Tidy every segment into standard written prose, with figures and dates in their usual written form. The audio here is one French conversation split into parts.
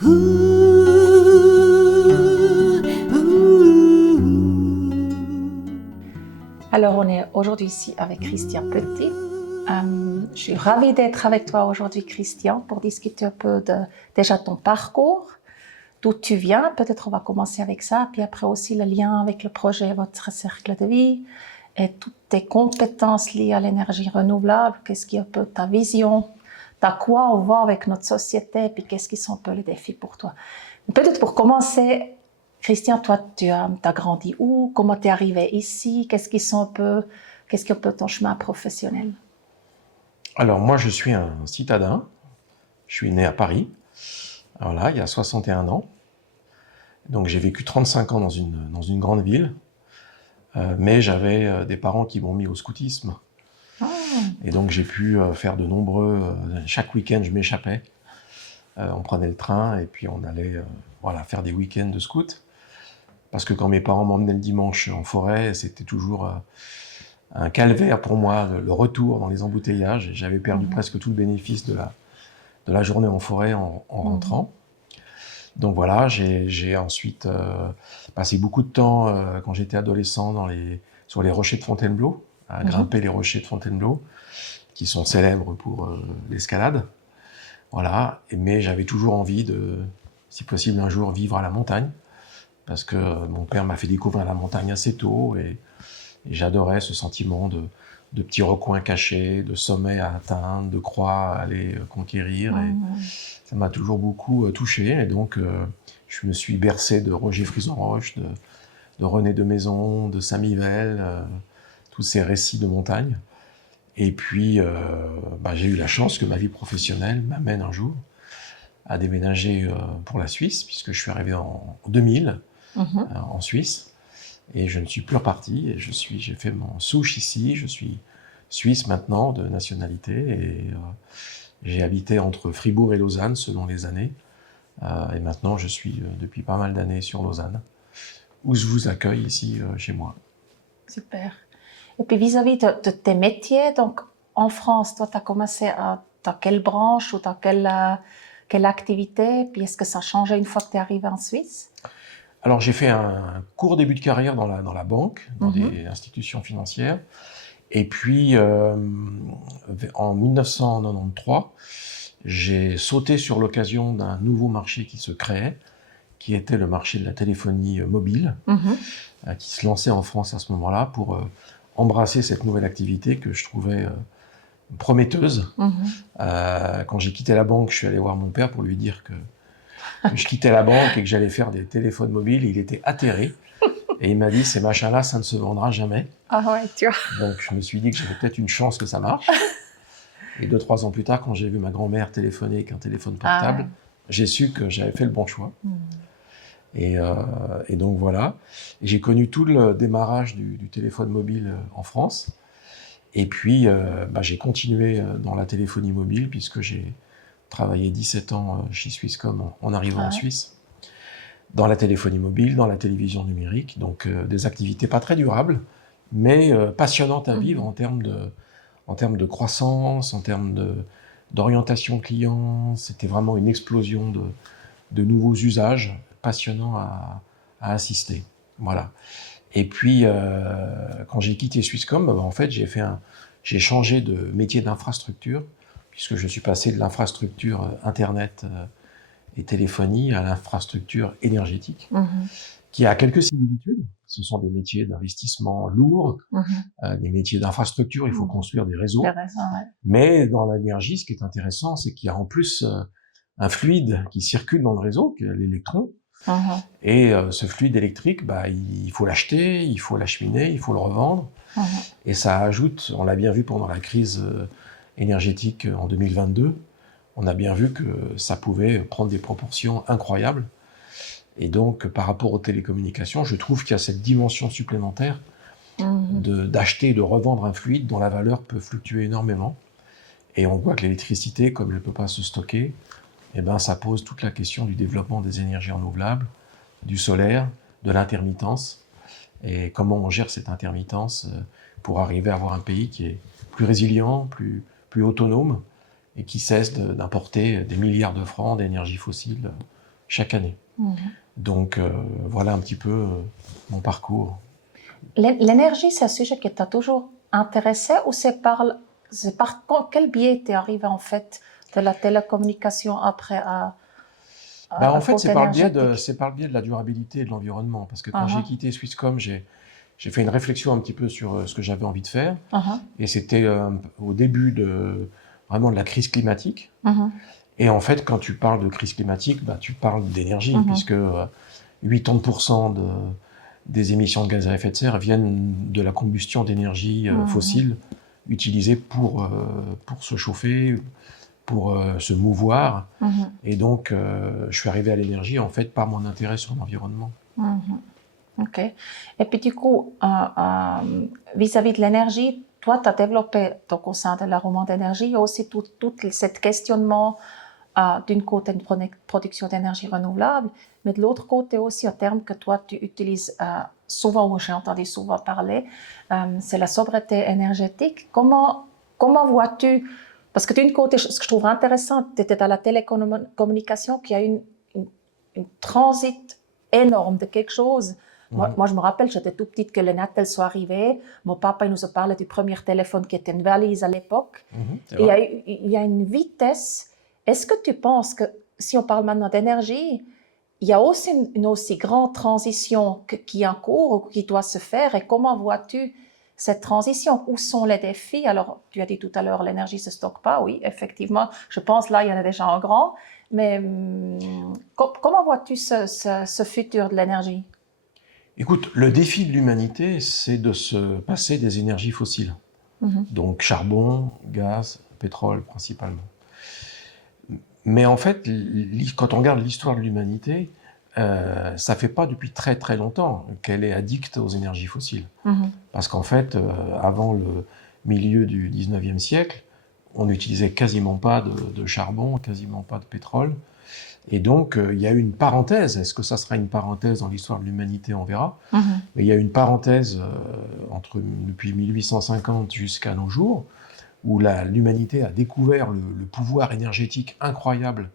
Alors, on est aujourd'hui ici avec Christian Petit. Je suis ravie d'être avec toi aujourd'hui, Christian, pour discuter un peu de déjà ton parcours, d'où tu viens. Peut-être on va commencer avec ça, puis après aussi le lien avec le projet Votre Cercle de Vie et toutes tes compétences liées à l'énergie renouvelable. Qu'est-ce qui est un peu ta vision, à quoi on va avec notre société, puis qu'est-ce qui sont un peu les défis pour toi. Peut-être pour commencer, Christian, toi, tu as grandi où? Comment tu es arrivé ici? Qu'est-ce qui est un peu ton chemin professionnel? Alors moi, je suis un citadin. Je suis né à Paris, voilà, il y a 61 ans. Donc j'ai vécu 35 ans dans une grande ville, mais j'avais des parents qui m'ont mis au scoutisme. Ah, Et donc j'ai pu faire de nombreux... chaque week-end, je m'échappais. On prenait le train et puis on allait voilà, faire des week-ends de scout. Parce que quand mes parents m'emmenaient le dimanche en forêt, c'était toujours un calvaire pour moi, le retour dans les embouteillages. J'avais perdu presque tout le bénéfice de la journée en forêt en rentrant. Donc voilà, j'ai ensuite passé beaucoup de temps quand j'étais adolescent sur les rochers de Fontainebleau, à grimper les rochers de Fontainebleau, qui sont célèbres pour l'escalade. Voilà, mais j'avais toujours envie de, si possible un jour, vivre à la montagne, parce que mon père m'a fait découvrir la montagne assez tôt, et j'adorais ce sentiment de petits recoins cachés, de sommets à atteindre, de croix à aller conquérir. Et ça m'a toujours beaucoup touché. Et donc, je me suis bercé de Roger Frison-Roche, de René de Maison, de Saint-Mivel, tous ces récits de montagne. Et puis, j'ai eu la chance que ma vie professionnelle m'amène un jour à déménager pour la Suisse, puisque je suis arrivé en 2000 en Suisse. Et je ne suis plus reparti, et j'ai fait mon souche ici, je suis suisse maintenant, de nationalité, et j'ai habité entre Fribourg et Lausanne, selon les années, et maintenant je suis depuis pas mal d'années sur Lausanne, où je vous accueille ici chez moi. super. Et puis vis-à-vis de tes métiers, donc en France, toi, tu as commencé dans quelle branche ou dans quelle activité? Puis est-ce que ça a changé une fois que tu es arrivé en Suisse? Alors j'ai fait un court début de carrière dans la banque, dans des institutions financières. Et puis en 1993, j'ai sauté sur l'occasion d'un nouveau marché qui se créait, qui était le marché de la téléphonie mobile, qui se lançait en France à ce moment-là, pour embrasser cette nouvelle activité que je trouvais prometteuse. Quand j'ai quitté la banque, je suis allé voir mon père pour lui dire que je quittais la banque et que j'allais faire des téléphones mobiles. Il était atterré et il m'a dit, ces machins-là, ça ne se vendra jamais. Ah ouais, tu vois. Donc je me suis dit que j'avais peut-être une chance que ça marche. Et 2-3 ans plus tard, quand j'ai vu ma grand-mère téléphoner avec un téléphone portable, j'ai su que j'avais fait le bon choix. Et donc voilà. Et j'ai connu tout le démarrage du téléphone mobile en France. Et puis j'ai continué dans la téléphonie mobile, puisque j'ai travaillé 17 ans chez Swisscom en arrivant en Suisse, dans la téléphonie mobile, dans la télévision numérique, donc des activités pas très durables, mais passionnantes à vivre en termes de croissance, en termes d'orientation client. C'était vraiment une explosion de nouveaux usages passionnants à assister. Voilà. Et puis, quand j'ai quitté Swisscom, en fait, j'ai changé de métier d'infrastructure, puisque je suis passé de l'infrastructure Internet et téléphonie à l'infrastructure énergétique, qui a quelques similitudes. Ce sont des métiers d'investissement lourds, des métiers d'infrastructure, il faut construire des réseaux. Mais dans l'énergie, ce qui est intéressant, c'est qu'il y a en plus un fluide qui circule dans le réseau, qui est l'électron. Et ce fluide électrique, il faut l'acheter, il faut l'acheminer, il faut le revendre. Et ça ajoute, on l'a bien vu pendant la crise énergétique en 2022, on a bien vu que ça pouvait prendre des proportions incroyables. Et donc, par rapport aux télécommunications, je trouve qu'il y a cette dimension supplémentaire d'acheter et de revendre un fluide dont la valeur peut fluctuer énormément. Et on voit que l'électricité, comme elle ne peut pas se stocker, ça pose toute la question du développement des énergies renouvelables, du solaire, de l'intermittence, et comment on gère cette intermittence pour arriver à avoir un pays qui est plus résilient, plus autonome, et qui cesse d'importer des milliards de francs d'énergie fossile chaque année. Donc, voilà un petit peu mon parcours. L'énergie, c'est un sujet qui t'a toujours intéressé ou c'est par quel biais tu es arrivé en fait de la télécommunication après En fait, côté énergétique? c'est par le biais de la durabilité et de l'environnement. Parce que quand j'ai quitté Swisscom, j'ai fait une réflexion un petit peu sur ce que j'avais envie de faire. Et c'était au début vraiment de la crise climatique. Et en fait, quand tu parles de crise climatique, tu parles d'énergie, puisque 80% des émissions de gaz à effet de serre viennent de la combustion d'énergie fossile utilisée pour se chauffer, pour se mouvoir. Et donc, je suis arrivé à l'énergie, en fait, par mon intérêt sur l'environnement. OK. Et puis, du coup, vis-à-vis de l'énergie, toi, tu as développé, donc, au sein de la roman d'énergie, il y a aussi tout ce questionnement d'une côté une production d'énergie renouvelable, mais de l'autre côté aussi, un terme que toi, tu utilises souvent, ou j'ai entendu souvent parler, c'est la sobriété énergétique. Comment vois-tu, parce que d'une côté, ce que je trouve intéressant, tu étais dans la télécommunication, qui a une transit énorme de quelque chose. Moi, je me rappelle, j'étais tout petite que les Natel soit arrivé. Mon papa, il nous a parlé du premier téléphone qui était une valise à l'époque. Et il y a une vitesse. Est-ce que tu penses que, si on parle maintenant d'énergie, il y a aussi une aussi grande transition qui est en cours ou qui doit se faire? Et comment vois-tu cette transition? Où sont les défis? Alors, tu as dit tout à l'heure, l'énergie ne se stocke pas. Oui, effectivement, je pense là, il y en a déjà en grand. Mais comment vois-tu ce futur de l'énergie? Écoute, le défi de l'humanité, c'est de se passer des énergies fossiles. Donc charbon, gaz, pétrole principalement. Mais en fait, quand on regarde l'histoire de l'humanité, ça ne fait pas depuis très très longtemps qu'elle est addicte aux énergies fossiles. Parce qu'en fait, avant le milieu du 19e siècle, on n'utilisait quasiment pas de charbon, quasiment pas de pétrole. Et donc, il y a eu une parenthèse. Est-ce que ça sera une parenthèse dans l'histoire de l'humanité? On verra. Mais il y a eu une parenthèse depuis 1850 jusqu'à nos jours, où l'humanité a découvert le pouvoir énergétique incroyable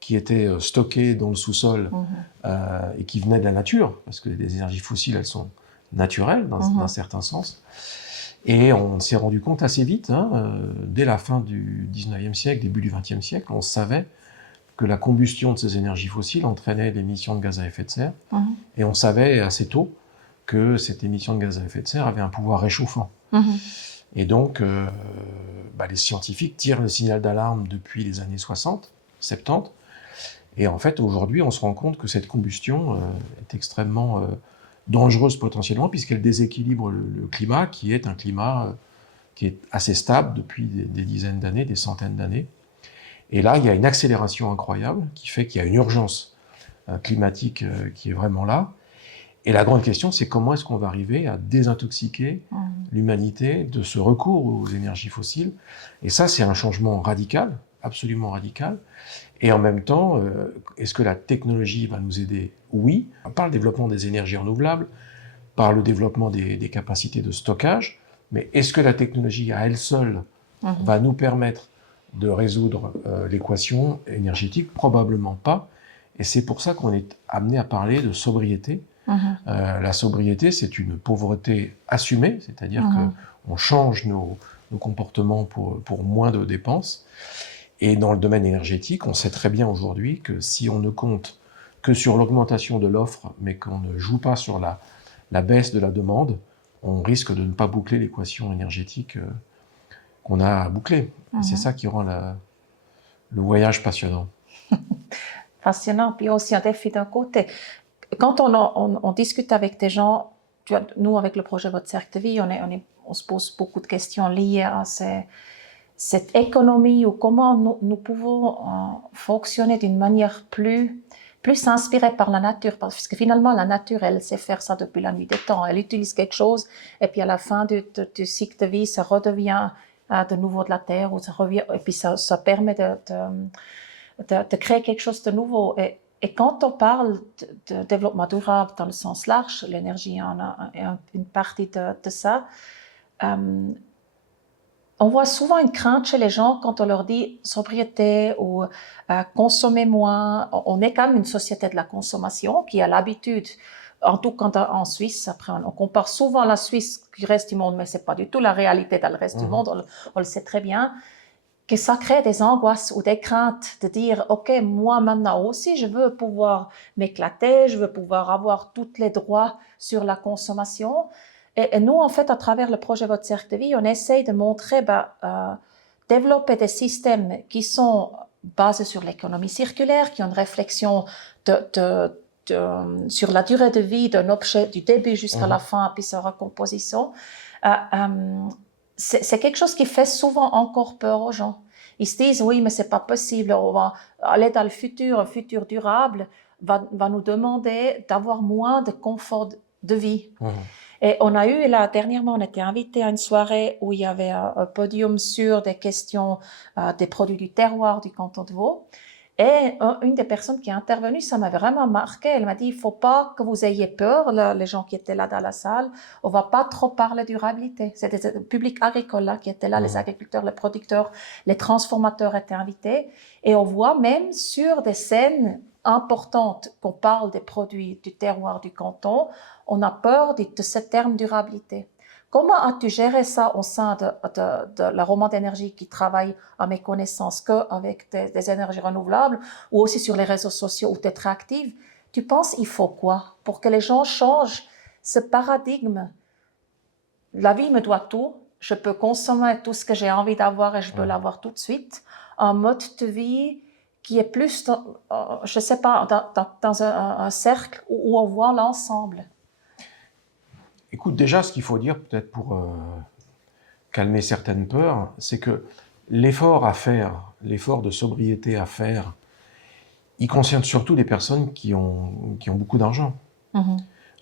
qui était stocké dans le sous-sol et qui venait de la nature, parce que les énergies fossiles, elles sont naturelles dans un certain sens. Et on s'est rendu compte assez vite, dès la fin du 19e siècle, début du 20e siècle, on savait que la combustion de ces énergies fossiles entraînait l'émission de gaz à effet de serre. Et on savait assez tôt que cette émission de gaz à effet de serre avait un pouvoir réchauffant. Et donc, les scientifiques tirent le signal d'alarme depuis les années 60, 70. Et en fait, aujourd'hui, on se rend compte que cette combustion est extrêmement dangereuse potentiellement, puisqu'elle déséquilibre le climat, qui est un climat qui est assez stable depuis des dizaines d'années, des centaines d'années. Et là, il y a une accélération incroyable qui fait qu'il y a une urgence climatique qui est vraiment là. Et la grande question, c'est comment est-ce qu'on va arriver à désintoxiquer l'humanité de ce recours aux énergies fossiles. Et ça, c'est un changement radical, absolument radical. Et en même temps, est-ce que la technologie va nous aider? Oui, par le développement des énergies renouvelables, par le développement des capacités de stockage, mais est-ce que la technologie à elle seule va nous permettre de résoudre l'équation énergétique? Probablement pas. Et c'est pour ça qu'on est amené à parler de sobriété. La sobriété, c'est une pauvreté assumée, c'est-à-dire qu'on change nos comportements pour moins de dépenses. Et dans le domaine énergétique, on sait très bien aujourd'hui que si on ne compte que sur l'augmentation de l'offre, mais qu'on ne joue pas sur la baisse de la demande, on risque de ne pas boucler l'équation énergétique qu'on a à boucler. Et c'est ça qui rend le voyage passionnant. Passionnant, puis aussi un défi d'un côté. Quand on discute avec des gens, nous, avec le projet Votre Cercle de Vie, on se pose beaucoup de questions liées à cette économie ou comment nous pouvons fonctionner d'une manière plus inspirée par la nature. Parce que finalement, la nature, elle sait faire ça depuis la nuit des temps. Elle utilise quelque chose et puis à la fin du cycle de vie, ça redevient de nouveau de la terre ou ça revient, et puis ça permet de créer quelque chose de nouveau. Et quand on parle de développement durable dans le sens large, l'énergie en a une partie de ça, on voit souvent une crainte chez les gens quand on leur dit sobriété ou consommer moins. On est quand même une société de la consommation qui a l'habitude, en tout cas en Suisse, après on compare souvent la Suisse du reste du monde, mais c'est pas du tout la réalité dans le reste du monde, on le sait très bien, que ça crée des angoisses ou des craintes de dire, OK, moi maintenant aussi, je veux pouvoir m'éclater, je veux pouvoir avoir tous les droits sur la consommation. Et nous, en fait, à travers le projet Votre Cercle de Vie, on essaye de montrer, développer des systèmes qui sont basés sur l'économie circulaire, qui ont une réflexion sur la durée de vie d'un objet du début jusqu'à la fin, puis sa recomposition. C'est quelque chose qui fait souvent encore peur aux gens. Ils se disent, oui, mais c'est pas possible, on va aller dans le futur, un futur durable va nous demander d'avoir moins de confort de vie. Et on a eu, là, dernièrement, on était invité à une soirée où il y avait un podium sur des questions des produits du terroir du canton de Vaud. Et une des personnes qui est intervenue, ça m'a vraiment marqué. Elle m'a dit, il ne faut pas que vous ayez peur, les gens qui étaient là dans la salle. On ne va pas trop parler durabilité. C'était le public agricole là, qui était là, les agriculteurs, les producteurs, les transformateurs étaient invités. Et on voit même sur des scènes importantes qu'on parle des produits du terroir du canton, on a peur de ce terme durabilité. Comment as-tu géré ça au sein de la Roman d'énergie qui travaille, à mes connaissances, qu'avec des énergies renouvelables ou aussi sur les réseaux sociaux où tu es très active? Tu penses il faut quoi pour que les gens changent ce paradigme? La vie me doit tout, je peux consommer tout ce que j'ai envie d'avoir et je peux l'avoir tout de suite. Un mode de vie qui est plus, je ne sais pas, dans un cercle où on voit l'ensemble. Écoute, déjà, ce qu'il faut dire, peut-être pour calmer certaines peurs, c'est que l'effort à faire, l'effort de sobriété à faire, il concerne surtout des personnes qui ont beaucoup d'argent.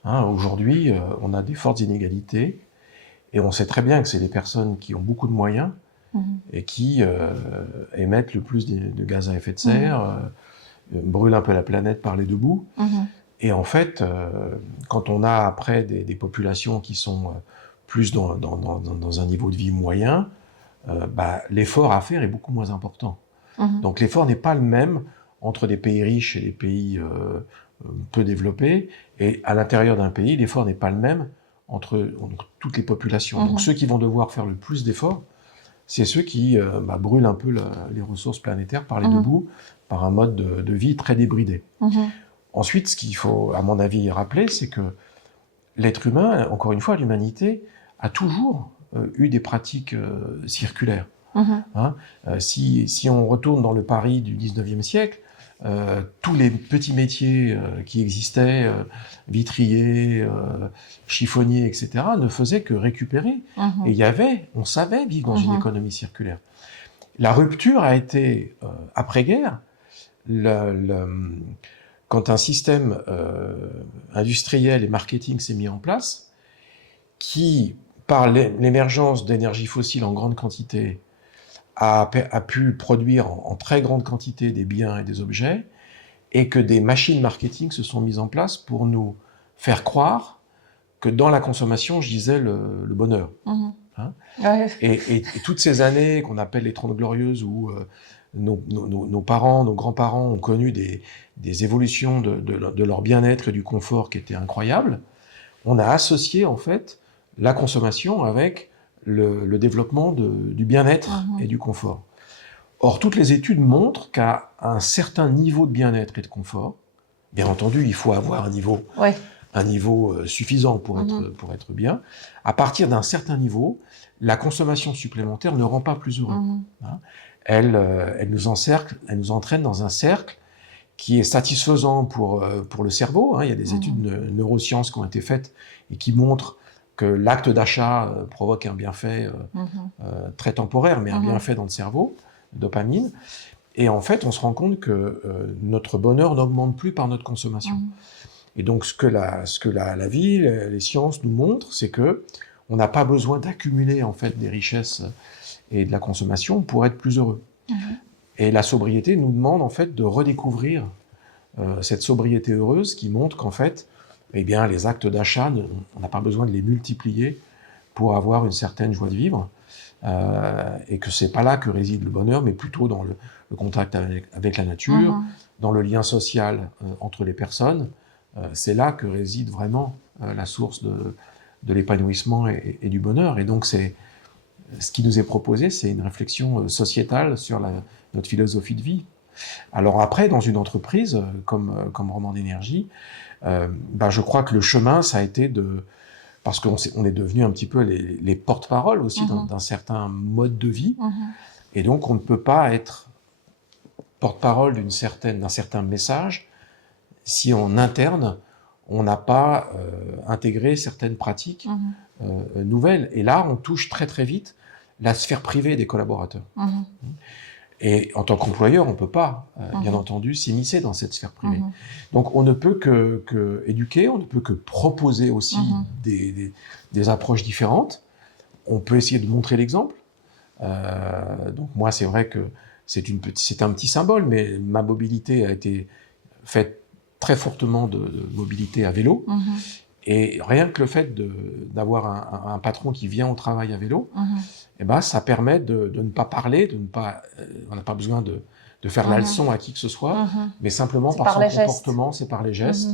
Aujourd'hui, on a des fortes inégalités, et on sait très bien que c'est les personnes qui ont beaucoup de moyens et qui émettent le plus de gaz à effet de serre, brûlent un peu la planète par les deux bouts. Et en fait, quand on a après des populations qui sont plus dans un niveau de vie moyen, l'effort à faire est beaucoup moins important. Donc l'effort n'est pas le même entre des pays riches et des pays peu développés, et à l'intérieur d'un pays, l'effort n'est pas le même entre toutes les populations. Donc ceux qui vont devoir faire le plus d'efforts, c'est ceux qui brûlent un peu les ressources planétaires par les deux bouts, par un mode de vie très débridé. Ensuite, ce qu'il faut, à mon avis, rappeler, c'est que l'être humain, encore une fois, l'humanité, a toujours eu des pratiques circulaires. Si on retourne dans le Paris du 19e siècle, tous les petits métiers qui existaient, vitriers, chiffonniers, etc., ne faisaient que récupérer. Et on savait vivre dans une économie circulaire. La rupture a été, après-guerre, quand un système industriel et marketing s'est mis en place, qui, par l'émergence d'énergie fossile en grande quantité, a pu produire en très grande quantité des biens et des objets, et que des machines marketing se sont mises en place pour nous faire croire que dans la consommation gisait le bonheur. Et toutes ces années qu'on appelle les 30 glorieuses, où nos parents, nos grands-parents ont connu des évolutions de leur bien-être et du confort qui étaient incroyables, on a associé en fait la consommation avec le développement du bien-être et du confort. Or, toutes les études montrent qu'à un certain niveau de bien-être et de confort, bien entendu, il faut avoir un niveau suffisant pour être bien, à partir d'un certain niveau, la consommation supplémentaire ne rend pas plus heureux. Elle nous entraîne dans un cercle qui est satisfaisant pour le cerveau. Il y a des études de neurosciences qui ont été faites et qui montrent que l'acte d'achat provoque un bienfait très temporaire, mais un bienfait dans le cerveau, dopamine. Et en fait, on se rend compte que notre bonheur n'augmente plus par notre consommation. Et donc, ce que la vie, les sciences nous montrent, c'est que on n'a pas besoin d'accumuler en fait des richesses et de la consommation pour être plus heureux. Et la sobriété nous demande en fait de redécouvrir cette sobriété heureuse qui montre qu'en fait, eh bien, les actes d'achat, on n'a pas besoin de les multiplier pour avoir une certaine joie de vivre. et que c'est pas là que réside le bonheur, mais plutôt dans le contact avec la nature, dans le lien social entre les personnes. C'est là que réside vraiment la source de l'épanouissement et du bonheur. Et donc, ce qui nous est proposé, c'est une réflexion sociétale sur notre philosophie de vie. Alors après, dans une entreprise comme Roman d'énergie, je crois que le chemin, ça a été parce qu'on est devenu un petit peu les porte-paroles aussi d'un certain mode de vie, et donc on ne peut pas être porte-parole d'un certain message si en interne, on n'a pas intégré certaines pratiques nouvelles. Et là, on touche très très vite la sphère privée des collaborateurs. Et en tant qu'employeur, on ne peut pas, bien entendu, s'immiscer dans cette sphère privée. Donc on ne peut que éduquer, on ne peut que proposer aussi des approches différentes. On peut essayer de montrer l'exemple. Donc moi, c'est vrai que c'est un petit symbole, mais ma mobilité a été faite très fortement de mobilité à vélo. Et rien que le fait d'avoir un patron qui vient au travail à vélo, ça permet de ne pas parler, on n'a pas besoin de faire la leçon à qui que ce soit, mais simplement par son comportement, c'est par les gestes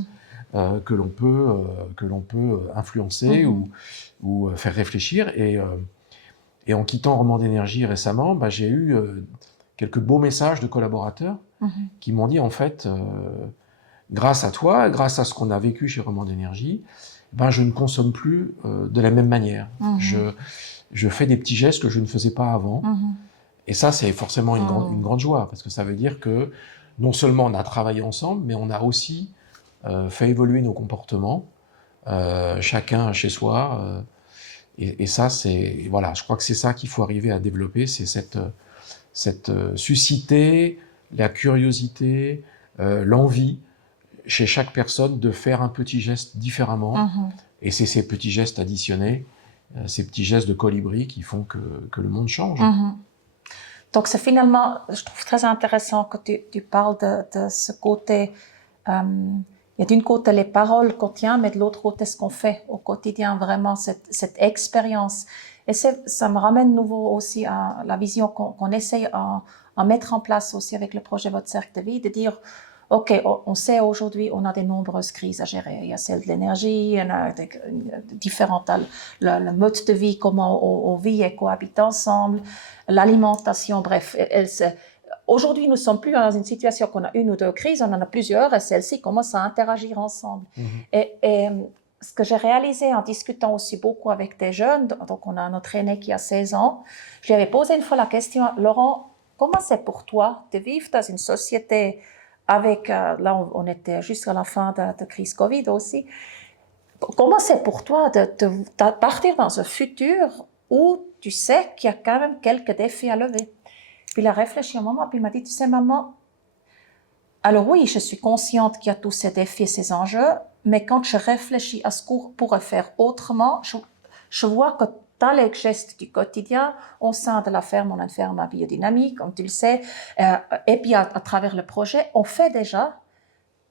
que l'on peut influencer ou faire réfléchir. Et en quittant Roman d'énergie récemment, j'ai eu quelques beaux messages de collaborateurs qui m'ont dit, en fait, grâce à toi, grâce à ce qu'on a vécu chez Roman d'énergie, je ne consomme plus de la même manière. Je fais des petits gestes que je ne faisais pas avant. Et ça, c'est forcément une grande joie, parce que ça veut dire que non seulement on a travaillé ensemble, mais on a aussi fait évoluer nos comportements, chacun chez soi. Et ça, je crois que c'est ça qu'il faut arriver à développer, c'est susciter la curiosité, l'envie chez chaque personne de faire un petit geste différemment. Et c'est ces petits gestes additionnés, ces petits gestes de colibri qui font que le monde change. Donc c'est finalement, je trouve très intéressant que tu parles de ce côté, il y a d'une côté les paroles qu'on tient, mais de l'autre côté ce qu'on fait au quotidien, vraiment cette expérience. Et ça me ramène nouveau aussi à la vision qu'on essaye à mettre en place aussi avec le projet Votre Cercle de Vie, de dire, OK, on sait aujourd'hui, on a de nombreuses crises à gérer. Il y a celle de l'énergie, il y en a différentes, le mode de vie, comment on vit et cohabite ensemble, l'alimentation, bref. Aujourd'hui, nous ne sommes plus dans une situation qu'on a une ou deux crises, on en a plusieurs et celles-ci commencent à interagir ensemble. Et ce que j'ai réalisé en discutant aussi beaucoup avec des jeunes, donc on a notre aîné qui a 16 ans, je lui avais posé une fois la question, Laurent, comment c'est pour toi de vivre dans une société avec, là on était juste à la fin de crise Covid aussi, comment c'est pour toi de partir dans un futur où tu sais qu'il y a quand même quelques défis à lever? Puis il a réfléchi un moment, puis il m'a dit, tu sais maman, alors oui, je suis consciente qu'il y a tous ces défis et ces enjeux, mais quand je réfléchis à ce qu'on pourrait faire autrement, je vois que dans les gestes du quotidien, au sein de la ferme, on a une ferme à biodynamie, comme tu le sais, et puis à travers le projet, on fait déjà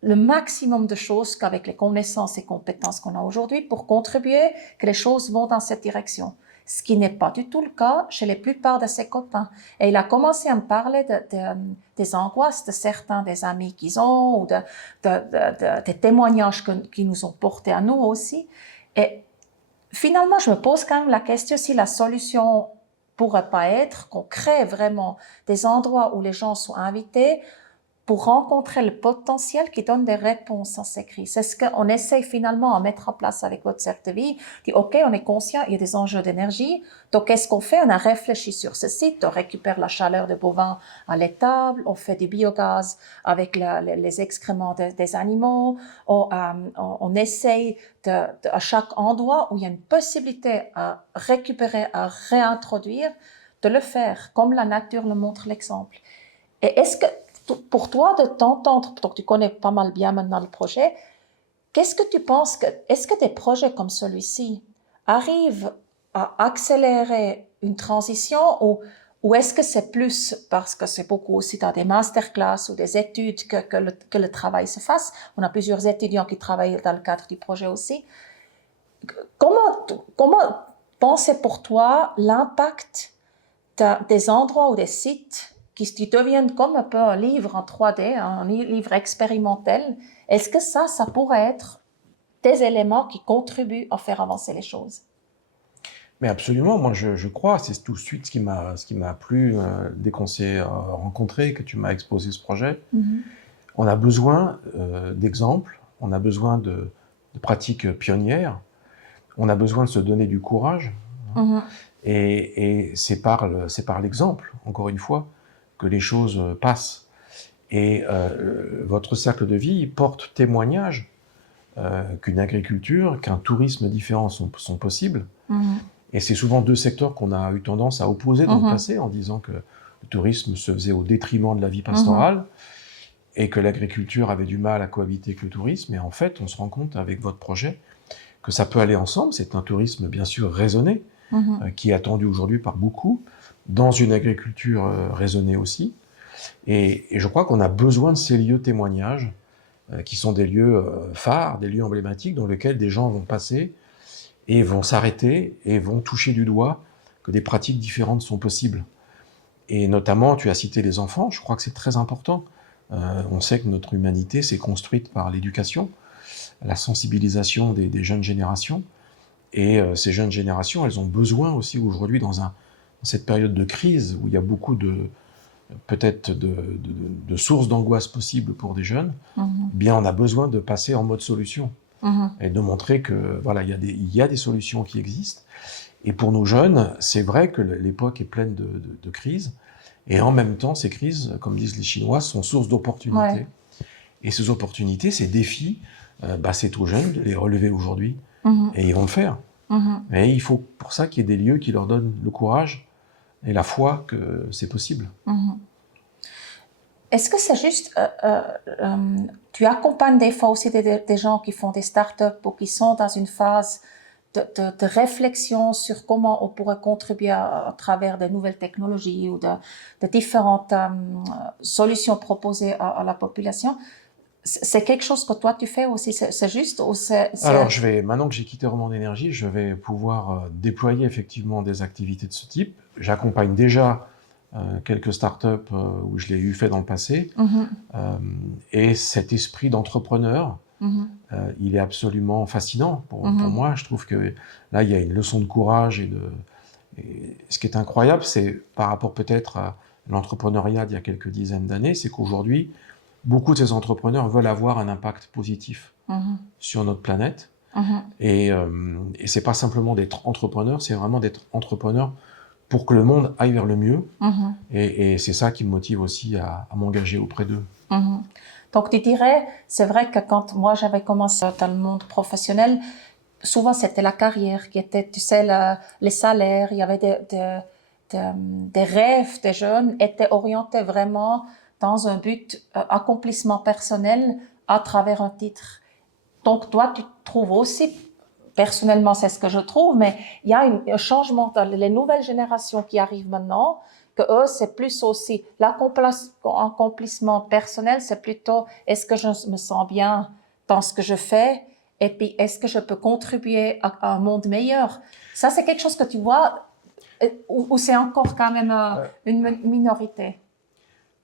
le maximum de choses qu'avec les connaissances et compétences qu'on a aujourd'hui pour contribuer que les choses vont dans cette direction. Ce qui n'est pas du tout le cas chez la plupart de ses copains. Et il a commencé à me parler des angoisses de certains des amis qu'ils ont, ou des témoignages qu'ils nous ont portés à nous aussi. Et finalement, je me pose quand même la question si la solution pourrait pas être qu'on crée vraiment des endroits où les gens sont invités pour rencontrer le potentiel qui donne des réponses à ces crises. C'est ce qu'on essaye finalement à mettre en place avec Votre Cercle de Vie. Dit, OK, on est conscient, il y a des enjeux d'énergie. Donc, qu'est-ce qu'on fait? On a réfléchi sur ce site, on récupère la chaleur des bovins à l'étable, on fait du biogaz avec les excréments des animaux, on essaye à chaque endroit où il y a une possibilité à récupérer, à réintroduire, de le faire, comme la nature le montre l'exemple. Et est-ce que pour toi, de t'entendre, donc tu connais pas mal bien maintenant le projet, qu'est-ce que tu penses est-ce que des projets comme celui-ci arrivent à accélérer une transition ou est-ce que c'est plus parce que c'est beaucoup aussi dans des masterclass ou des études que le travail se fasse? On a plusieurs étudiants qui travaillent dans le cadre du projet aussi. Comment penser pour toi l'impact des endroits ou des sites qui deviennent comme un peu un livre en 3D, un livre expérimental. Est-ce que ça pourrait être des éléments qui contribuent à faire avancer les choses? Mais absolument, moi je crois, c'est tout de suite ce qui m'a plu dès qu'on s'est rencontrés, que tu m'as exposé ce projet. On a besoin d'exemples, on a besoin de pratiques pionnières, on a besoin de se donner du courage. Et c'est par l'exemple, encore une fois, que les choses passent. Et votre cercle de vie porte témoignage qu'une agriculture, qu'un tourisme différent sont possibles. Et c'est souvent deux secteurs qu'on a eu tendance à opposer dans le passé, en disant que le tourisme se faisait au détriment de la vie pastorale, et que l'agriculture avait du mal à cohabiter avec le tourisme. Et en fait, on se rend compte avec votre projet que ça peut aller ensemble. C'est un tourisme bien sûr raisonné, qui est attendu aujourd'hui par beaucoup, dans une agriculture raisonnée aussi. Et je crois qu'on a besoin de ces lieux témoignages, qui sont des lieux phares, des lieux emblématiques, dans lesquels des gens vont passer et vont s'arrêter et vont toucher du doigt que des pratiques différentes sont possibles. Et notamment, tu as cité les enfants, je crois que c'est très important. On sait que notre humanité s'est construite par l'éducation, la sensibilisation des jeunes générations. Et ces jeunes générations, elles ont besoin aussi aujourd'hui, dans cette période de crise, où il y a beaucoup peut-être de sources d'angoisse possibles pour des jeunes, bien on a besoin de passer en mode solution. Et de montrer que voilà, il y a des solutions qui existent. Et pour nos jeunes, c'est vrai que l'époque est pleine de crises, et en même temps, ces crises, comme disent les Chinois, sont source d'opportunités. Et ces opportunités, ces défis, c'est aux jeunes de les relever aujourd'hui, et ils vont le faire. Mais il faut pour ça qu'il y ait des lieux qui leur donnent le courage et la foi que c'est possible. Est-ce que c'est juste, tu accompagnes des fois aussi des gens qui font des startups ou qui sont dans une phase de réflexion sur comment on pourrait contribuer à travers de nouvelles technologies ou de différentes solutions proposées à la population? C'est quelque chose que toi tu fais aussi, c'est juste ou Alors maintenant que j'ai quitté Romande Énergie, je vais pouvoir déployer effectivement des activités de ce type. J'accompagne déjà quelques startups où je l'ai fait dans le passé. Et cet esprit d'entrepreneur, il est absolument fascinant pour moi. Je trouve que là, il y a une leçon de courage. Et ce qui est incroyable, c'est par rapport peut-être à l'entrepreneuriat d'il y a quelques dizaines d'années, c'est qu'aujourd'hui, beaucoup de ces entrepreneurs veulent avoir un impact positif sur notre planète. Et c'est pas simplement d'être entrepreneur, c'est vraiment d'être entrepreneur pour que le monde aille vers le mieux. Et c'est ça qui me motive aussi à m'engager auprès d'eux. Donc tu dirais, c'est vrai que quand moi j'avais commencé dans le monde professionnel, souvent c'était la carrière qui était, tu sais, les salaires, il y avait des rêves des jeunes étaient orientés vraiment dans un but accomplissement personnel à travers un titre. Donc toi tu trouves aussi, personnellement c'est ce que je trouve, mais il y a un changement dans les nouvelles générations qui arrivent maintenant, que eux c'est plus aussi l'accomplissement personnel, c'est plutôt est-ce que je me sens bien dans ce que je fais, et puis est-ce que je peux contribuer à un monde meilleur. Ça c'est quelque chose que tu vois, ou c'est encore quand même une minorité?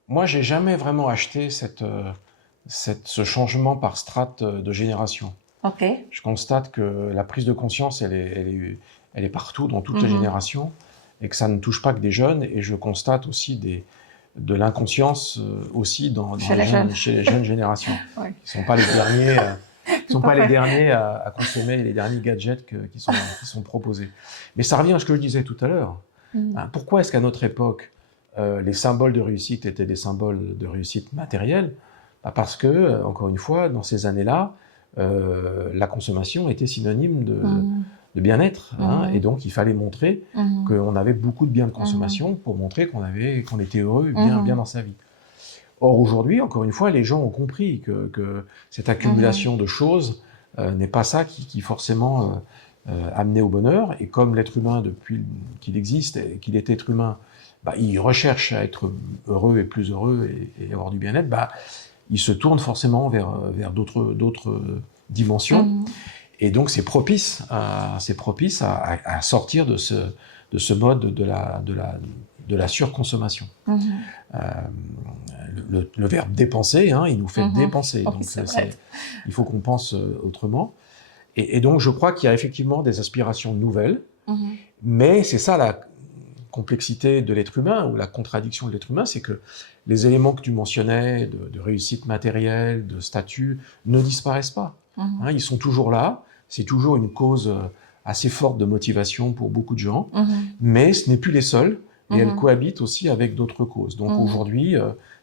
Moi, j'ai jamais vraiment acheté ce changement par strate de génération. Je constate que la prise de conscience, elle est partout, dans toutes les générations, et que ça ne touche pas que des jeunes. Et je constate aussi de l'inconscience aussi chez les jeunes générations. Ils ne sont pas les derniers, à consommer les derniers gadgets qui sont proposés. Mais ça revient à ce que je disais tout à l'heure. Pourquoi est-ce qu'à notre époque, les symboles de réussite étaient des symboles de réussite matérielle? Parce que, encore une fois, dans ces années-là, la consommation était synonyme de bien-être. Et donc, il fallait montrer qu'on avait beaucoup de biens de consommation pour montrer qu'on était heureux et bien dans sa vie. Or, aujourd'hui, encore une fois, les gens ont compris que cette accumulation de choses n'est pas ça qui forcément amenait au bonheur. Et comme l'être humain, depuis qu'il existe et qu'il est être humain, il recherche à être heureux et plus heureux et avoir du bien-être, il se tourne forcément vers d'autres dimensions. Et donc, c'est propice à sortir de ce mode de la surconsommation. Le verbe dépenser, hein, il nous fait dépenser. Oh, donc, vrai. il faut qu'on pense autrement. Et donc, je crois qu'il y a effectivement des aspirations nouvelles, mais c'est ça la complexité de l'être humain, ou la contradiction de l'être humain, c'est que les éléments que tu mentionnais, de réussite matérielle, de statut, ne disparaissent pas. Hein, ils sont toujours là, c'est toujours une cause assez forte de motivation pour beaucoup de gens, mais ce n'est plus les seuls, et elles cohabitent aussi avec d'autres causes. Donc aujourd'hui,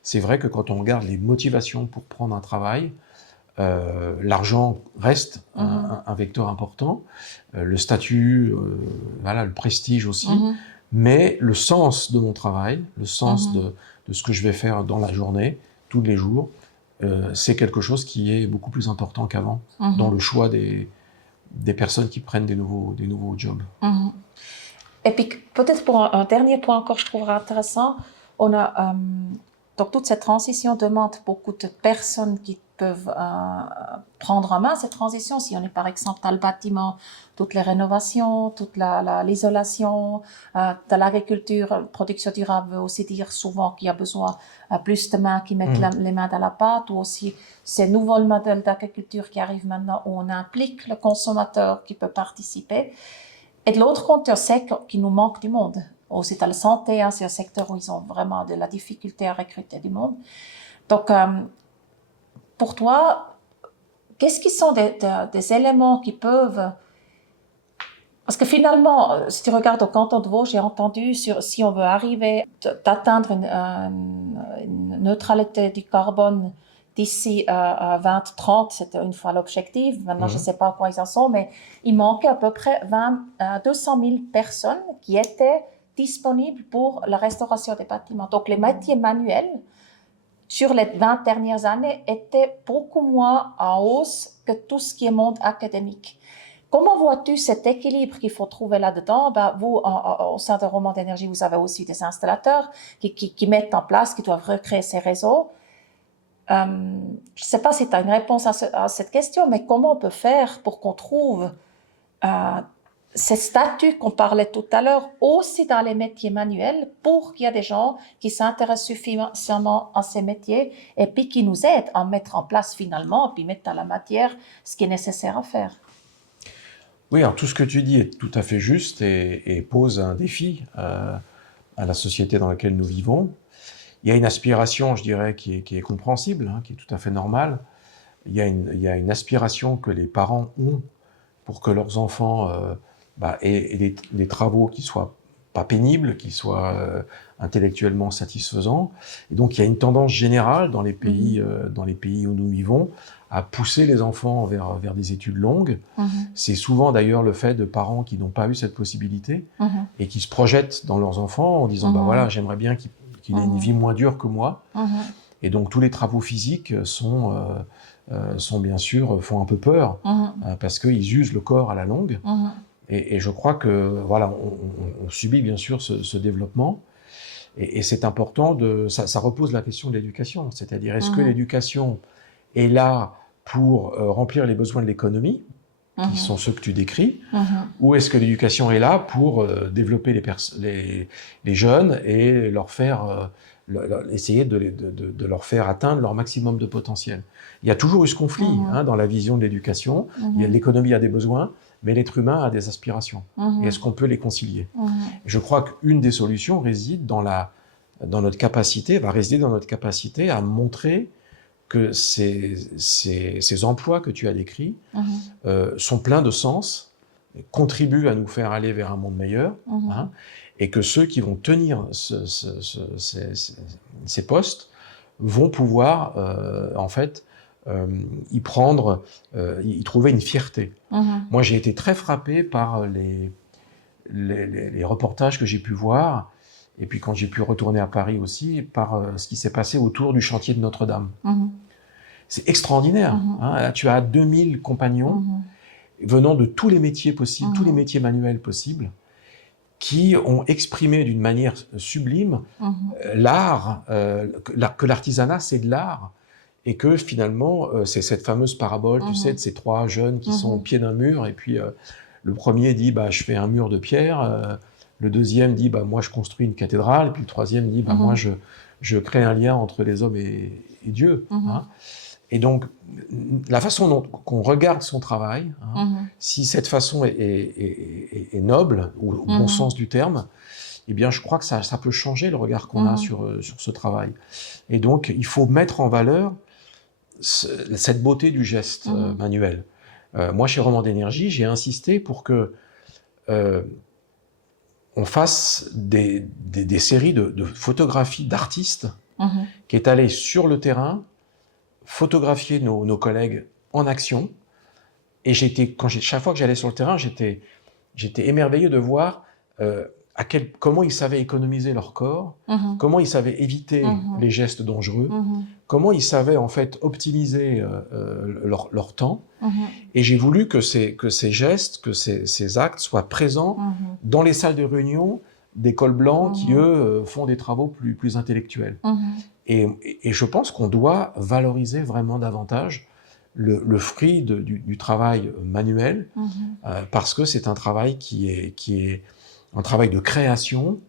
c'est vrai que quand on regarde les motivations pour prendre un travail, l'argent reste un vecteur important, le statut, voilà, le prestige aussi, mais le sens de mon travail, le sens de ce que je vais faire dans la journée, tous les jours, c'est quelque chose qui est beaucoup plus important qu'avant dans le choix des personnes qui prennent des nouveaux jobs. Et puis peut-être pour un dernier point encore, je trouverais intéressant, on a donc toute cette transition demande beaucoup de personnes qui peuvent prendre en main cette transition. Si on est par exemple dans le bâtiment, toutes les rénovations, toute l'isolation, de l'agriculture, production durable veut aussi dire souvent qu'il y a besoin plus de mains qui mettent les mains dans la pâte, ou aussi ces nouveaux modèles d'agriculture qui arrivent maintenant où on implique le consommateur qui peut participer. Et de l'autre côté, on sait qu'il nous manque du monde. Aussi dans la santé, hein, c'est un secteur où ils ont vraiment de la difficulté à recruter du monde. Donc, pour toi, qu'est-ce qui sont des éléments qui peuvent... Parce que finalement, si tu regardes au canton de Vaud, j'ai entendu si on veut arriver d'atteindre une neutralité du carbone d'ici 2030, c'était une fois l'objectif. Maintenant, je ne sais pas à quoi ils en sont, mais il manquait à peu près 200 000 personnes qui étaient disponibles pour la restauration des bâtiments. Donc, les métiers manuels, sur les 20 dernières années, étaient beaucoup moins en hausse que tout ce qui est monde académique. Comment vois-tu cet équilibre qu'il faut trouver là-dedans? Vous, au sein de Roman d'énergie, vous avez aussi des installateurs qui mettent en place, qui doivent recréer ces réseaux. Je ne sais pas si tu as une réponse à cette question, mais comment on peut faire pour qu'on trouve ces statuts qu'on parlait tout à l'heure aussi dans les métiers manuels, pour qu'il y ait des gens qui s'intéressent suffisamment à ces métiers et puis qui nous aident à mettre en place finalement, puis mettre dans la matière ce qui est nécessaire à faire. Oui, alors tout ce que tu dis est tout à fait juste et pose un défi à la société dans laquelle nous vivons. Il y a une aspiration, je dirais, qui est compréhensible, hein, qui est tout à fait normale. Il y a une aspiration que les parents ont pour que leurs enfants aient des travaux qui soient pas pénibles, qui soient intellectuellement satisfaisants. Et donc, il y a une tendance générale dans les pays où nous vivons à pousser les enfants vers des études longues. C'est souvent d'ailleurs le fait de parents qui n'ont pas eu cette possibilité et qui se projettent dans leurs enfants en disant voilà, j'aimerais bien qu'il ait une vie moins dure que moi. Et donc tous les travaux physiques sont bien sûr, font un peu peur parce qu'ils usent le corps à la longue. Et je crois que voilà, on subit bien sûr ce développement. Et c'est important ça repose la question de l'éducation. C'est-à-dire, est-ce que l'éducation est là pour remplir les besoins de l'économie, qui sont ceux que tu décris, ou est-ce que l'éducation est là pour développer les jeunes et leur faire, essayer de leur faire atteindre leur maximum de potentiel? Il y a toujours eu ce conflit dans la vision de l'éducation. L'économie a des besoins, mais l'être humain a des aspirations. Et est-ce qu'on peut les concilier? Je crois qu'une des solutions réside dans notre capacité à montrer que ces emplois que tu as décrits sont pleins de sens, contribuent à nous faire aller vers un monde meilleur, et que ceux qui vont tenir ces postes vont pouvoir, en fait, y trouver une fierté. Moi, j'ai été très frappé par les reportages que j'ai pu voir, et puis quand j'ai pu retourner à Paris aussi, par ce qui s'est passé autour du chantier de Notre-Dame. C'est extraordinaire. Là, tu as 2000 compagnons venant de tous les métiers possibles, tous les métiers manuels possibles, qui ont exprimé d'une manière sublime l'art, que l'artisanat, c'est de l'art, et que finalement, c'est cette fameuse parabole, tu sais, de ces 3 jeunes qui sont au pied d'un mur, et puis le premier dit, bah, je fais un mur de pierre, le deuxième dit, bah, moi je construis une cathédrale, et puis le troisième dit, bah, moi je crée un lien entre les hommes et Dieu. Hein. Et donc, la façon dont on regarde son travail, hein, si cette façon est noble, ou au bon sens du terme, eh bien, je crois que ça peut changer le regard qu'on a sur ce travail. Et donc, il faut mettre en valeur cette beauté du geste manuel. Moi, chez Roman d'énergie, j'ai insisté pour que on fasse des séries de photographies d'artistes qui est allé sur le terrain photographier nos collègues en action. Et chaque fois que j'allais sur le terrain, j'étais émerveillé de voir comment ils savaient économiser leur corps, comment ils savaient éviter les gestes dangereux, comment ils savaient en fait optimiser leur temps. Et j'ai voulu que ces gestes, que ces actes soient présents dans les salles de réunion des cols blancs qui, eux, font des travaux plus intellectuels. Et je pense qu'on doit valoriser vraiment davantage le fruit du travail manuel, parce que c'est un travail qui est un travail de création,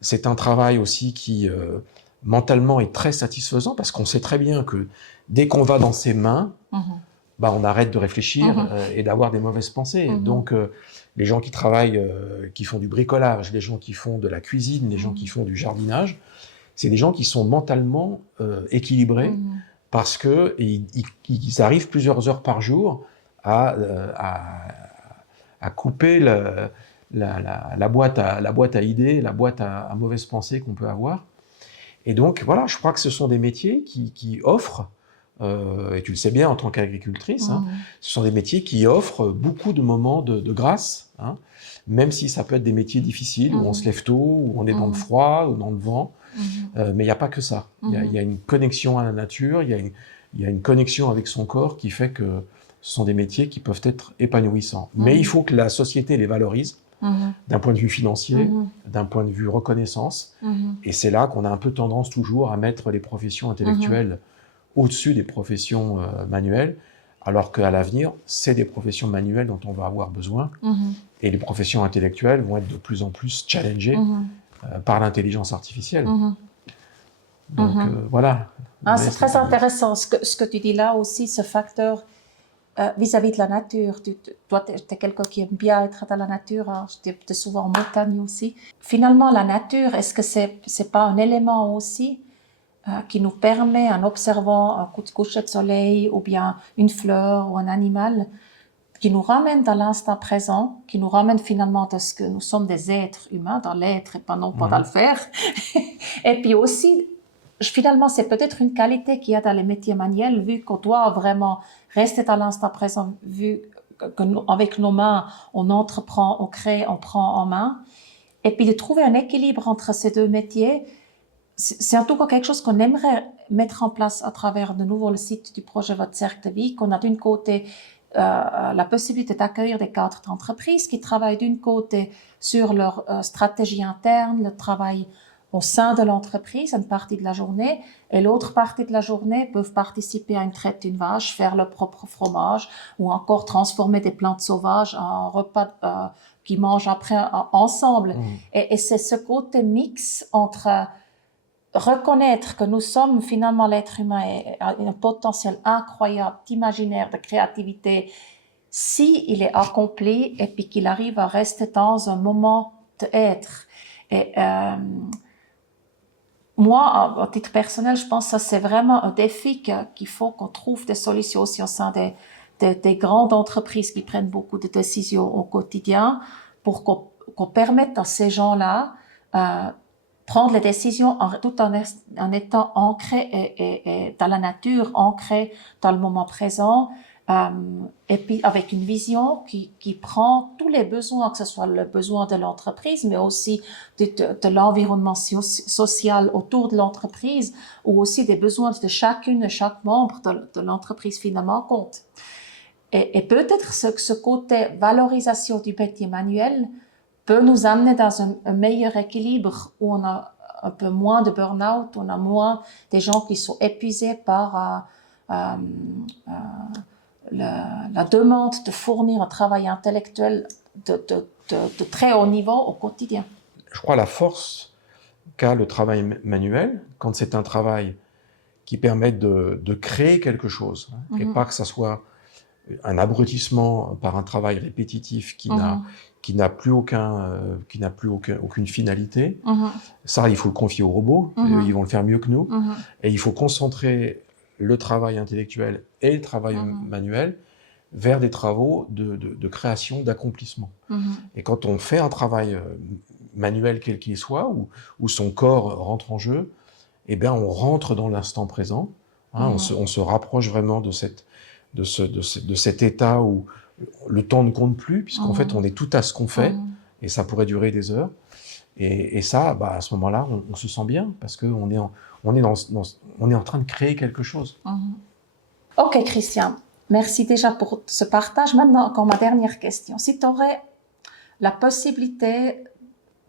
c'est un travail aussi qui mentalement est très satisfaisant, parce qu'on sait très bien que dès qu'on va dans ses mains, bah, on arrête de réfléchir et d'avoir des mauvaises pensées. Donc les gens qui travaillent, qui font du bricolage, les gens qui font de la cuisine, les gens qui font du jardinage, c'est des gens qui sont mentalement équilibrés, parce qu'ils arrivent plusieurs heures par jour à couper la boîte à idées, la boîte à mauvaises pensées qu'on peut avoir. Et donc, voilà, je crois que ce sont des métiers qui offrent, et tu le sais bien en tant qu'agricultrice, hein, ce sont des métiers qui offrent beaucoup de moments de grâce, hein, même si ça peut être des métiers difficiles, où on se lève tôt, où on est dans le froid, ou dans le vent. Mais il n'y a pas que ça. Il y a une connexion à la nature, il y a une connexion avec son corps qui fait que ce sont des métiers qui peuvent être épanouissants. Mais il faut que la société les valorise, d'un point de vue financier, d'un point de vue reconnaissance. Et c'est là qu'on a un peu tendance toujours à mettre les professions intellectuelles au-dessus des professions manuelles, alors qu'à l'avenir, c'est des professions manuelles dont on va avoir besoin. Et les professions intellectuelles vont être de plus en plus challengées par l'intelligence artificielle. Donc voilà. Ah, c'est très intéressant ce que tu dis là aussi, ce facteur vis-à-vis de la nature. Toi, tu es quelqu'un qui aime bien être dans la nature, hein. Tu es souvent en montagne aussi. Finalement, la nature, est-ce que c'est pas un élément aussi qui nous permet, en observant un coup de coucher de soleil ou bien une fleur ou un animal, qui nous ramène dans l'instant présent, qui nous ramène finalement à ce que nous sommes des êtres humains, dans l'être et pas non pas dans le faire. Et puis aussi, finalement, c'est peut-être une qualité qu'il y a dans les métiers manuels, vu qu'on doit vraiment rester dans l'instant présent, vu qu'avec nos mains, on entreprend, on crée, on prend en main. Et puis de trouver un équilibre entre ces deux métiers, c'est en tout cas quelque chose qu'on aimerait mettre en place à travers de nouveau le site du projet Votre Cercle de Vie, qu'on a d'une côté la possibilité d'accueillir des cadres d'entreprise qui travaillent d'une côté sur leur stratégie interne, le travail au sein de l'entreprise, une partie de la journée, et l'autre partie de la journée peuvent participer à une traite d'une vache, faire leur propre fromage, ou encore transformer des plantes sauvages en repas qu'ils mangent après ensemble. Et c'est ce côté mix entre reconnaître que nous sommes finalement l'être humain a un potentiel incroyable d'imaginaire, de créativité, si il est accompli et puis qu'il arrive à rester dans un moment d'être. Et moi, à titre personnel, je pense que ça c'est vraiment un défi qu'il faut qu'on trouve des solutions aussi au sein des grandes entreprises qui prennent beaucoup de décisions au quotidien pour qu'on permette à ces gens-là prendre les décisions tout en étant ancrés et dans la nature, ancrés dans le moment présent, et puis avec une vision qui prend tous les besoins, que ce soit le besoin de l'entreprise, mais aussi de l'environnement social autour de l'entreprise, ou aussi des besoins de chacune et chaque membre de l'entreprise finalement compte. Et peut-être ce côté valorisation du métier manuel peut nous amener dans un meilleur équilibre où on a un peu moins de burn-out, on a moins des gens qui sont épuisés par la demande de fournir un travail intellectuel de très haut niveau au quotidien. Je crois la force qu'a le travail manuel, quand c'est un travail qui permet de créer quelque chose, hein, et pas que ça soit un abrutissement par un travail répétitif qui n'a plus aucune finalité. Ça, il faut le confier aux robots, ils vont le faire mieux que nous. Et il faut concentrer le travail intellectuel et le travail manuel vers des travaux de création, d'accomplissement. Et quand on fait un travail manuel quel qu'il soit, où son corps rentre en jeu, eh bien, on rentre dans l'instant présent, hein, on se rapproche vraiment de cet état où le temps ne compte plus, puisqu'en fait, on est tout à ce qu'on fait, et ça pourrait durer des heures. Et ça, bah, à ce moment-là, on se sent bien, parce qu'on est, on est en train de créer quelque chose. Ok, Christian, merci déjà pour ce partage. Maintenant, encore ma dernière question. Si tu aurais la possibilité,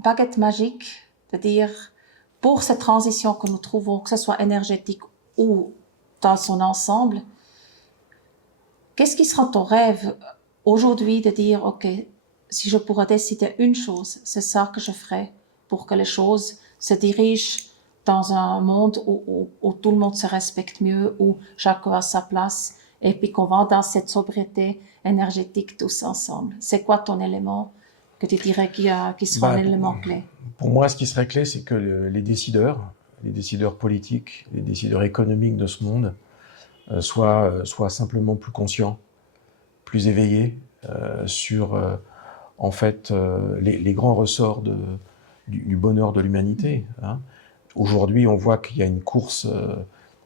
baguette magique, de dire, pour cette transition que nous trouvons, que ce soit énergétique ou dans son ensemble, qu'est-ce qui sera ton rêve aujourd'hui de dire, ok, si je pourrais décider une chose, c'est ça que je ferais pour que les choses se dirigent dans un monde où tout le monde se respecte mieux, où chacun a sa place, et puis qu'on va dans cette sobriété énergétique tous ensemble. C'est quoi ton élément que tu dirais qui sera l'élément clé? Pour moi, ce qui serait clé, c'est que les décideurs politiques, les décideurs économiques de ce monde soient simplement plus conscients, plus éveillés sur en fait les grands ressorts du bonheur de l'humanité. Hein. Aujourd'hui, on voit qu'il y a une course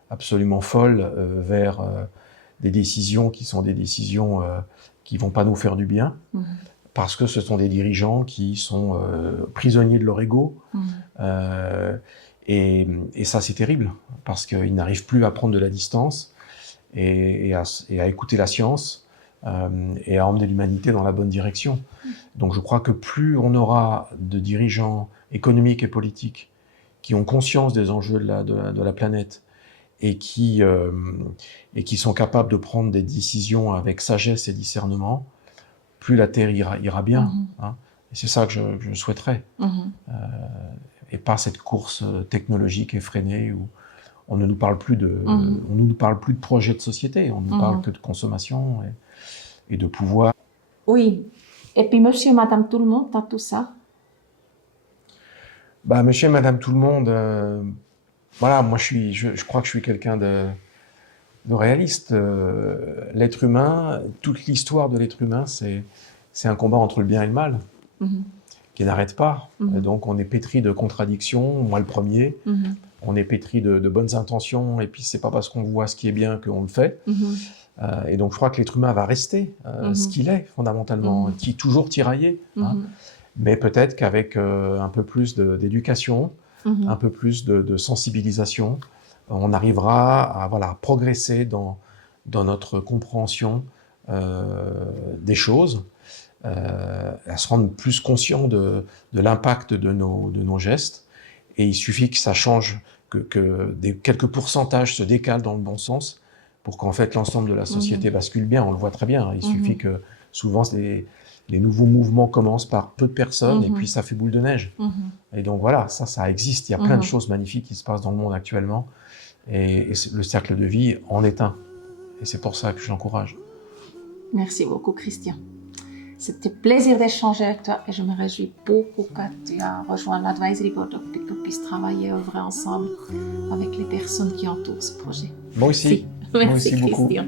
absolument folle vers des décisions qui sont des décisions qui vont pas nous faire du bien. Parce que ce sont des dirigeants qui sont prisonniers de leur ego. Et ça, c'est terrible, parce qu'ils n'arrivent plus à prendre de la distance et à écouter la science et à emmener l'humanité dans la bonne direction. Donc je crois que plus on aura de dirigeants économiques et politiques qui ont conscience des enjeux de la planète et qui sont capables de prendre des décisions avec sagesse et discernement, plus la Terre ira bien. Hein. Et c'est ça que je souhaiterais. Et pas cette course technologique effrénée où on ne nous parle plus de projet de société, on ne parle que de consommation et de pouvoir. Oui. Et puis monsieur et madame tout le monde, t'as tout ça? Bah, monsieur et madame tout le monde, voilà, moi je crois que je suis quelqu'un de réaliste. L'être humain, toute l'histoire de l'être humain, c'est un combat entre le bien et le mal, qui n'arrête pas. Et donc on est pétri de contradictions, moi le premier. On est pétri de bonnes intentions, et puis c'est pas parce qu'on voit ce qui est bien qu'on le fait. Et donc je crois que l'être humain va rester ce qu'il est fondamentalement, qui est toujours tiraillé. Hein. Mais peut-être qu'avec un peu plus d'éducation, un peu plus de sensibilisation, on arrivera à progresser dans notre compréhension des choses, à se rendre plus conscient de l'impact de nos gestes. Et il suffit que ça change, que quelques pourcentages se décalent dans le bon sens pour qu'en fait l'ensemble de la société bascule bien. On le voit très bien. Il suffit que souvent les nouveaux mouvements commencent par peu de personnes et puis ça fait boule de neige. Et donc voilà, ça existe. Il y a plein de choses magnifiques qui se passent dans le monde actuellement. Et le cercle de vie en est un. Et c'est pour ça que je l'encourage. Merci beaucoup, Christian. C'était plaisir d'échanger avec toi et je me réjouis beaucoup que tu as rejoint l'Advisory Board et qu'on puisse travailler et œuvrer ensemble avec les personnes qui entourent ce projet. Moi aussi. Merci Moi aussi beaucoup. Christian.